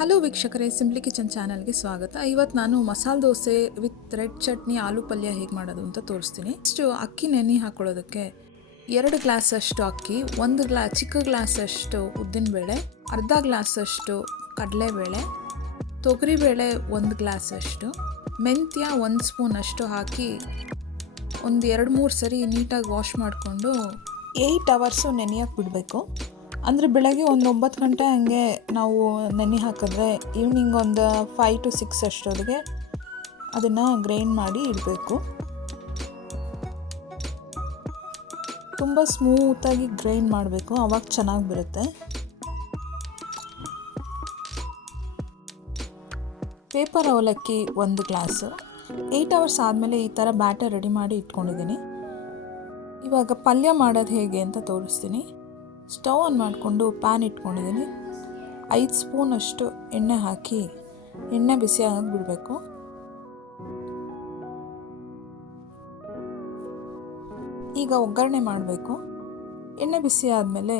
Hello ವೀಕ್ಷಕರೇ, simply kitchen ಚಾನಲ್ಗೆ ಸ್ವಾಗತ. ಇವತ್ತು ನಾನು ಮಸಾಲೆ ದೋಸೆ ವಿತ್ ರೆಡ್ ಚಟ್ನಿ ಆಲೂ ಪಲ್ಯ ಹೇಗೆ ಮಾಡೋದು ಅಂತ ತೋರಿಸ್ತೀನಿ. ಇಷ್ಟು ಅಕ್ಕಿ ನೆನೆ ಹಾಕೊಳ್ಳೋದಕ್ಕೆ 2 ಗ್ಲಾಸಷ್ಟು ಅಕ್ಕಿ, 1 ಚಿಕ್ಕ ಗ್ಲಾಸಷ್ಟು ಉದ್ದಿನಬೇಳೆ, ಅರ್ಧ ಗ್ಲಾಸಷ್ಟು ಕಡಲೆಬೇಳೆ, ತೊಗರಿಬೇಳೆ 1 ಗ್ಲಾಸಷ್ಟು, ಮೆಂತ್ಯ 1 ಸ್ಪೂನಷ್ಟು ಹಾಕಿ ಒಂದು 2-3 ಸರಿ ನೀಟಾಗಿ ವಾಶ್ ಮಾಡಿಕೊಂಡು 8 ಅವರ್ಸು ನೆನೆಯೋಕ್ಕೆ ಬಿಡಬೇಕು. ಅಂದರೆ ಬೆಳಗ್ಗೆ ಒಂದು 9 ಗಂಟೆ ಹಂಗೆ ನಾವು ನೆನೆ ಹಾಕಿದ್ರೆ ಈವ್ನಿಂಗ್ ಒಂದು 5 to 6 ಅಷ್ಟೊತ್ತಿಗೆ ಅದನ್ನು ಗ್ರೈಂಡ್ ಮಾಡಿ ಇಡಬೇಕು. ತುಂಬ ಸ್ಮೂತಾಗಿ ಗ್ರೈಂಡ್ ಮಾಡಬೇಕು, ಆವಾಗ ಚೆನ್ನಾಗಿ ಬರುತ್ತೆ. ಪೇಪರ್ ಅವಲಕ್ಕಿ 1 ಗ್ಲಾಸು. 8 ಅವರ್ಸ್ ಆದಮೇಲೆ ಈ ಥರ ಬ್ಯಾಟರ್ ರೆಡಿ ಮಾಡಿ ಇಟ್ಕೊಂಡಿದ್ದೀನಿ. ಇವಾಗ ಪಲ್ಯ ಮಾಡೋದು ಹೇಗೆ ಅಂತ ತೋರಿಸ್ತೀನಿ. ಸ್ಟವ್ ಆನ್ ಮಾಡಿಕೊಂಡು ಪ್ಯಾನ್ ಇಟ್ಕೊಂಡಿದ್ದೀನಿ. 5 ಸ್ಪೂನಷ್ಟು ಎಣ್ಣೆ ಹಾಕಿ ಎಣ್ಣೆ ಬಿಸಿ ಆಗಿ ಬಿಡಬೇಕು. ಈಗ ಒಗ್ಗರಣೆ ಮಾಡಬೇಕು. ಎಣ್ಣೆ ಬಿಸಿ ಆದಮೇಲೆ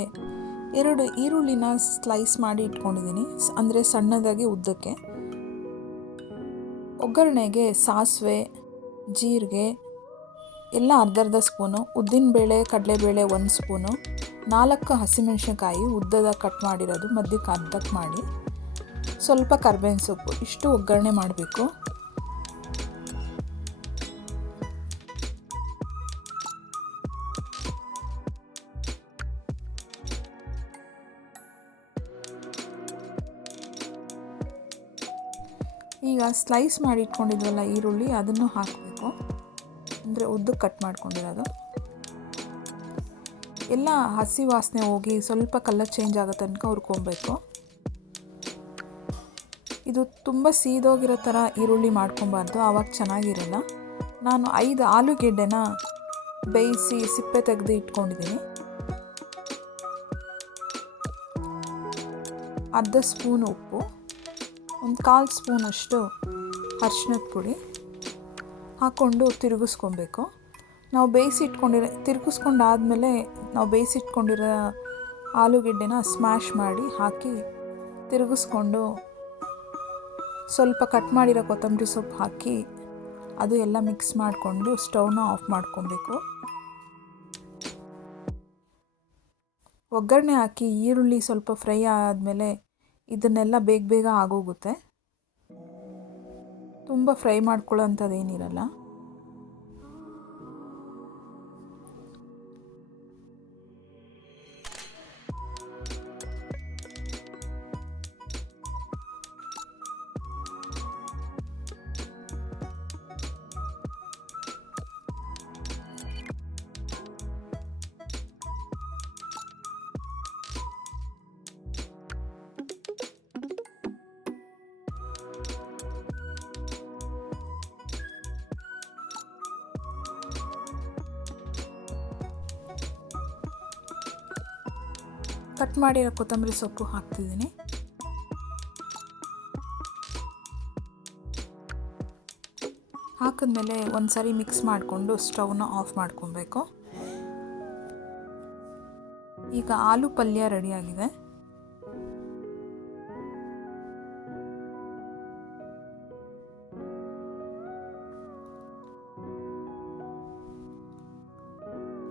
2 ಈರುಳ್ಳಿನ ಸ್ಲೈಸ್ ಮಾಡಿ ಇಟ್ಕೊಂಡಿದ್ದೀನಿ, ಅಂದರೆ ಸಣ್ಣದಾಗಿ ಉದ್ದಕ್ಕೆ. ಒಗ್ಗರಣೆಗೆ ಸಾಸಿವೆ, ಜೀರಿಗೆ ಎಲ್ಲ ಅರ್ಧ ಸ್ಪೂನು, ಉದ್ದಿನಬೇಳೆ ಕಡಲೆಬೇಳೆ 1 ಸ್ಪೂನು, 4 ಹಸಿಮೆಣಸಿನಕಾಯಿ ಉದ್ದದ ಕಟ್ ಮಾಡಿರೋದು ಮಧ್ಯಕ್ಕೆ ಅರ್ಧಕ್ಕೆ ಮಾಡಿ, ಸ್ವಲ್ಪ ಕರಿಬೇವಿನ ಸೊಪ್ಪು, ಇಷ್ಟು ಒಗ್ಗರಣೆ ಮಾಡಬೇಕು. ಈಗ ಸ್ಲೈಸ್ ಮಾಡಿ ಇಟ್ಕೊಂಡಿದ್ವಲ್ಲ ಈರುಳ್ಳಿ, ಅದನ್ನು ಹಾಕಬೇಕು, ಅಂದರೆ ಉದ್ದಕ್ಕೆ ಕಟ್ ಮಾಡ್ಕೊಂಡಿರೋದು. ಎಲ್ಲ ಹಸಿ ವಾಸನೆ ಹೋಗಿ ಸ್ವಲ್ಪ ಕಲರ್ ಚೇಂಜ್ ಆಗೋ ತನಕ ಹುರ್ಕೊಬೇಕು. ಇದು ತುಂಬ ಸೀದೋಗಿರೋ ಥರ ಈರುಳ್ಳಿ ಮಾಡ್ಕೊಬಾರ್ದು, ಆವಾಗ ಚೆನ್ನಾಗಿರಲ್ಲ. ನಾನು 5 ಆಲೂಗೆಡ್ಡೆನ ಬೇಯಿಸಿ ಸಿಪ್ಪೆ ತೆಗೆದು ಇಟ್ಕೊಂಡಿದ್ದೀನಿ. ಅರ್ಧ ಸ್ಪೂನ್ ಉಪ್ಪು, 1/4 ಸ್ಪೂನಷ್ಟು ಅರಿಶಿಣದ ಪುಡಿ ಹಾಕ್ಕೊಂಡು ತಿರುಗಿಸ್ಕೊಬೇಕು. ನಾವು ತಿರುಗಿಸ್ಕೊಂಡಾದಮೇಲೆ ನಾವು ಬೇಯಿಸಿಟ್ಕೊಂಡಿರೋ ಆಲೂಗೆಡ್ಡೆನ ಸ್ಮ್ಯಾಶ್ ಮಾಡಿ ಹಾಕಿ ತಿರುಗಿಸ್ಕೊಂಡು ಸ್ವಲ್ಪ ಕಟ್ ಮಾಡಿರೋ ಕೊತ್ತಂಬರಿ ಸೊಪ್ಪು ಹಾಕಿ ಅದು ಎಲ್ಲ ಮಿಕ್ಸ್ ಮಾಡಿಕೊಂಡು ಸ್ಟವ್ನ ಆಫ್ ಮಾಡ್ಕೊಬೇಕು. ಒಗ್ಗರಣೆ ಹಾಕಿ ಈರುಳ್ಳಿ ಸ್ವಲ್ಪ ಫ್ರೈ ಆದಮೇಲೆ ಇದನ್ನೆಲ್ಲ ಬೇಗ ಆಗೋಗುತ್ತೆ. ತುಂಬ ಫ್ರೈ ಮಾಡ್ಕೊಳ್ಳೋ ಅಂಥದ್ದೇನಿರಲ್ಲ. ಕಟ್ ಮಾಡಿರೋ ಕೊತ್ತಂಬರಿ ಸೊಪ್ಪು ಹಾಕ್ತಿದ್ದೀನಿ. ಹಾಕಿದ್ಮೇಲೆ ಒಂದು ಸರಿ ಮಿಕ್ಸ್ ಮಾಡಿಕೊಂಡು ಸ್ಟವ್ನ ಆಫ್ ಮಾಡ್ಕೊಬೇಕು. ಈಗ ಆಲೂ ಪಲ್ಯ ರೆಡಿಯಾಗಿದೆ.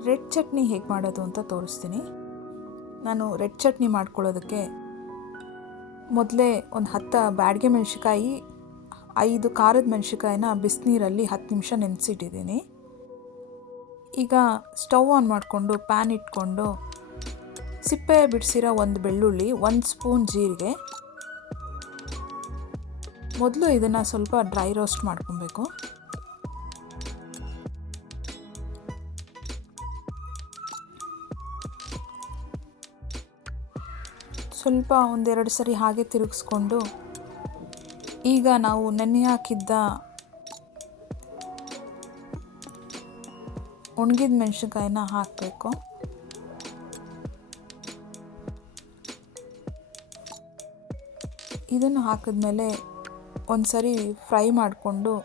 ರೆಡ್ ಚಟ್ನಿ ಹೇಗೆ ಮಾಡೋದು ಅಂತ ತೋರಿಸ್ತೀನಿ. ನಾನು ರೆಡ್ ಚಟ್ನಿ ಮಾಡ್ಕೊಳ್ಳೋದಕ್ಕೆ ಮೊದಲೇ ಒಂದು 10 ಬ್ಯಾಡಗೆ ಮೆಣಸಿಕಾಯಿ, 5 ಖಾರದ ಮೆಣಸಿಕಾಯಿನ ಬಿಸಿನೀರಲ್ಲಿ 10 ನಿಮಿಷ ನೆನೆಸಿಟ್ಟಿದ್ದೀನಿ. ಈಗ ಸ್ಟವ್ ಆನ್ ಮಾಡಿಕೊಂಡು ಪ್ಯಾನ್ ಇಟ್ಕೊಂಡು ಸಿಪ್ಪೆ ಬಿಡಿಸಿರೋ 1 ಬೆಳ್ಳುಳ್ಳಿ, 1 ಸ್ಪೂನ್ ಜೀರಿಗೆ. ಮೊದಲು ಇದನ್ನು ಸ್ವಲ್ಪ ಡ್ರೈ ರೋಸ್ಟ್ ಮಾಡ್ಕೊಬೇಕು. ಸ್ವಲ್ಪ 1-2 ಸರಿ ಹಾಗೆ ತಿರುಗಿಸ್ಕೊಂಡು ಈಗ ನಾವು ನೆನೆ ಹಾಕಿದ್ದ ಒಣಗಿದ ಮೆಣಸಿನ್ಕಾಯಿನ ಹಾಕಬೇಕು. ಇದನ್ನು ಹಾಕಿದ್ಮೇಲೆ ಒಂದು ಸರಿ ಫ್ರೈ ಮಾಡಿಕೊಂಡು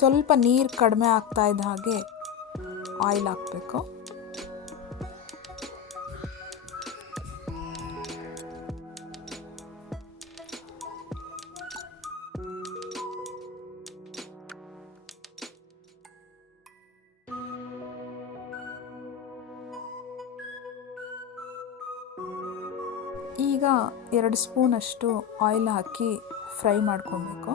ಸ್ವಲ್ಪ ನೀರು ಕಡಿಮೆ ಆಗ್ತಾ ಇದ್ದ ಹಾಗೆ ಆಯಿಲ್ ಹಾಕಬೇಕು. ಈಗ 2 ಸ್ಪೂನಷ್ಟು ಆಯಿಲ್ ಹಾಕಿ ಫ್ರೈ ಮಾಡ್ಕೊಬೇಕು.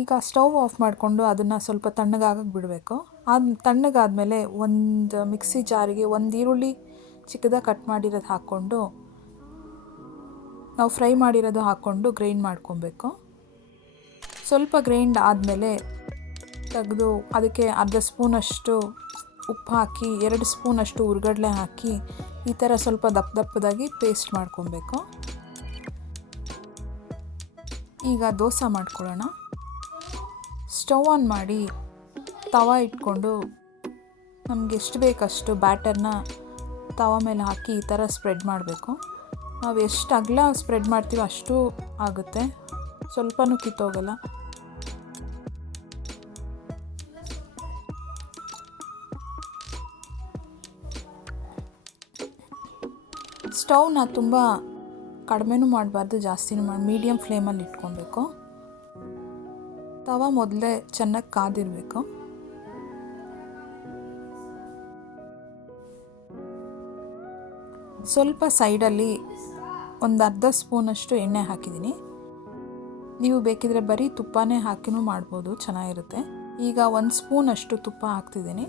ಈಗ ಸ್ಟವ್ ಆಫ್ ಮಾಡಿಕೊಂಡು ಅದನ್ನು ಸ್ವಲ್ಪ ತಣ್ಣಗಾಗಕ್ಕೆ ಬಿಡಬೇಕು. ತಣ್ಣಗಾದಮೇಲೆ ಒಂದು ಮಿಕ್ಸಿ ಜಾರಿಗೆ 1 ಈರುಳ್ಳಿ ಚಿಕ್ಕದಾಗಿ ಕಟ್ ಮಾಡಿರೋದು ಹಾಕ್ಕೊಂಡು, ನಾವು ಫ್ರೈ ಮಾಡಿರೋದು ಹಾಕ್ಕೊಂಡು ಗ್ರೈಂಡ್ ಮಾಡ್ಕೊಬೇಕು. ಸ್ವಲ್ಪ ಗ್ರೈಂಡ್ ಆದಮೇಲೆ ತೆಗೆದು ಅದಕ್ಕೆ ಅರ್ಧ ಸ್ಪೂನಷ್ಟು ಉಪ್ಪು ಹಾಕಿ 2 ಸ್ಪೂನಷ್ಟು ಹುರ್ಗಡ್ಲೆ ಹಾಕಿ ಈ ಥರ ಸ್ವಲ್ಪ ದಪ್ಪದಾಗಿ ಪೇಸ್ಟ್ ಮಾಡ್ಕೊಬೇಕು. ಈಗ ದೋಸೆ ಮಾಡ್ಕೊಳ್ಳೋಣ. ಸ್ಟವ್ ಆನ್ ಮಾಡಿ ತವ ಇಟ್ಕೊಂಡು ನಮಗೆ ಎಷ್ಟು ಬೇಕಷ್ಟು ಬ್ಯಾಟರ್ನ ತವ ಮೇಲೆ ಹಾಕಿ ಈ ಥರ ಸ್ಪ್ರೆಡ್ ಮಾಡಬೇಕು. ನಾವು ಎಷ್ಟು ಅಗಲ ಸ್ಪ್ರೆಡ್ ಮಾಡ್ತೀವೋ ಅಷ್ಟು ಆಗುತ್ತೆ, ಸ್ವಲ್ಪನೂ ಕಿತ್ತೋಗಲ್ಲ. ಸ್ಟವ್ನ ತುಂಬ ಕಡಿಮೆನೂ ಮಾಡಬಾರ್ದು, ಜಾಸ್ತಿನೂ ಮೀಡಿಯಮ್ ಫ್ಲೇಮಲ್ಲಿ ಇಟ್ಕೊಬೇಕು. ತವ ಮೊದಲೇ ಚೆನ್ನಾಗಿ ಕಾದಿರಬೇಕು. ಸ್ವಲ್ಪ ಸೈಡಲ್ಲಿ ಒಂದು ಅರ್ಧ ಸ್ಪೂನಷ್ಟು ಎಣ್ಣೆ ಹಾಕಿದ್ದೀನಿ. ನೀವು ಬೇಕಿದ್ರೆ ಬರೀ ತುಪ್ಪನೇ ಹಾಕಿನೂ ಮಾಡ್ಬೋದು, ಚೆನ್ನಾಗಿರುತ್ತೆ. ಈಗ 1 ಸ್ಪೂನಷ್ಟು ತುಪ್ಪ ಹಾಕ್ತಿದ್ದೀನಿ.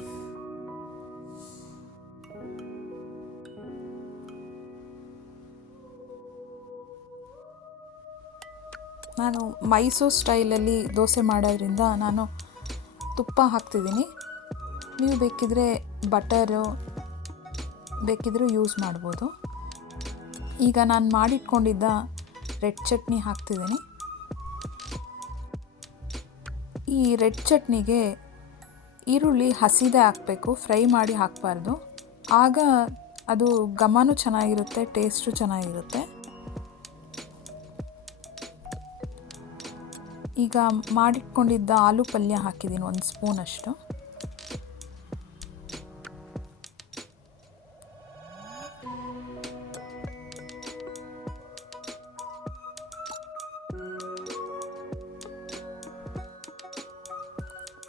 ನಾನು ಮೈಸೂರು ಸ್ಟೈಲಲ್ಲಿ ದೋಸೆ ಮಾಡೋದ್ರಿಂದ ನಾನು ತುಪ್ಪ ಹಾಕ್ತಿದ್ದೀನಿ. ನೀವು ಬೇಕಿದ್ರೆ ಬಟರು ಬೇಕಿದ್ರೂ ಯೂಸ್ ಮಾಡ್ಬೋದು. ಈಗ ನಾನು ಮಾಡಿಟ್ಕೊಂಡಿದ್ದ ರೆಡ್ ಚಟ್ನಿ ಹಾಕ್ತಿದ್ದೀನಿ. ಈ ರೆಡ್ ಚಟ್ನಿಗೆ ಈರುಳ್ಳಿ ಹಸಿದೇ ಹಾಕಬೇಕು, ಫ್ರೈ ಮಾಡಿ ಹಾಕಬಾರ್ದು. ಆಗ ಅದು ಘಮನೂ ಚೆನ್ನಾಗಿರುತ್ತೆ, ಟೇಸ್ಟು ಚೆನ್ನಾಗಿರುತ್ತೆ. ಈಗ ಮಾಡಿಟ್ಕೊಂಡಿದ್ದ ಆಲೂ ಪಲ್ಯ ಹಾಕಿದ್ದೀನಿ 1 ಸ್ಪೂನಷ್ಟು.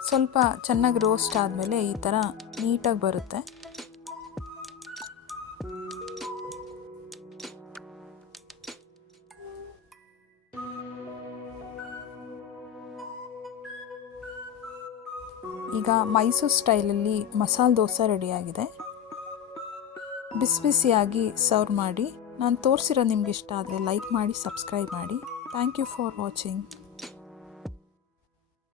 ಸ್ವಲ್ಪ ಚೆನ್ನಾಗಿ ರೋಸ್ಟ್ ಆದಮೇಲೆ ಈ ಥರ ನೀಟಾಗಿ ಬರುತ್ತೆ. ಈಗ ಮೈಸೂರು ಸ್ಟೈಲಲ್ಲಿ ಮಸಾಲೆ ದೋಸೆ ರೆಡಿಯಾಗಿದೆ. ಬಿಸಿಯಾಗಿ ಸರ್ವ್ ಮಾಡಿ. ನಾನು ತೋರಿಸಿರೋ ನಿಮ್ಗೆ ಇಷ್ಟ ಆದರೆ ಲೈಕ್ ಮಾಡಿ, ಸಬ್ಸ್ಕ್ರೈಬ್ ಮಾಡಿ. Thank you for watching.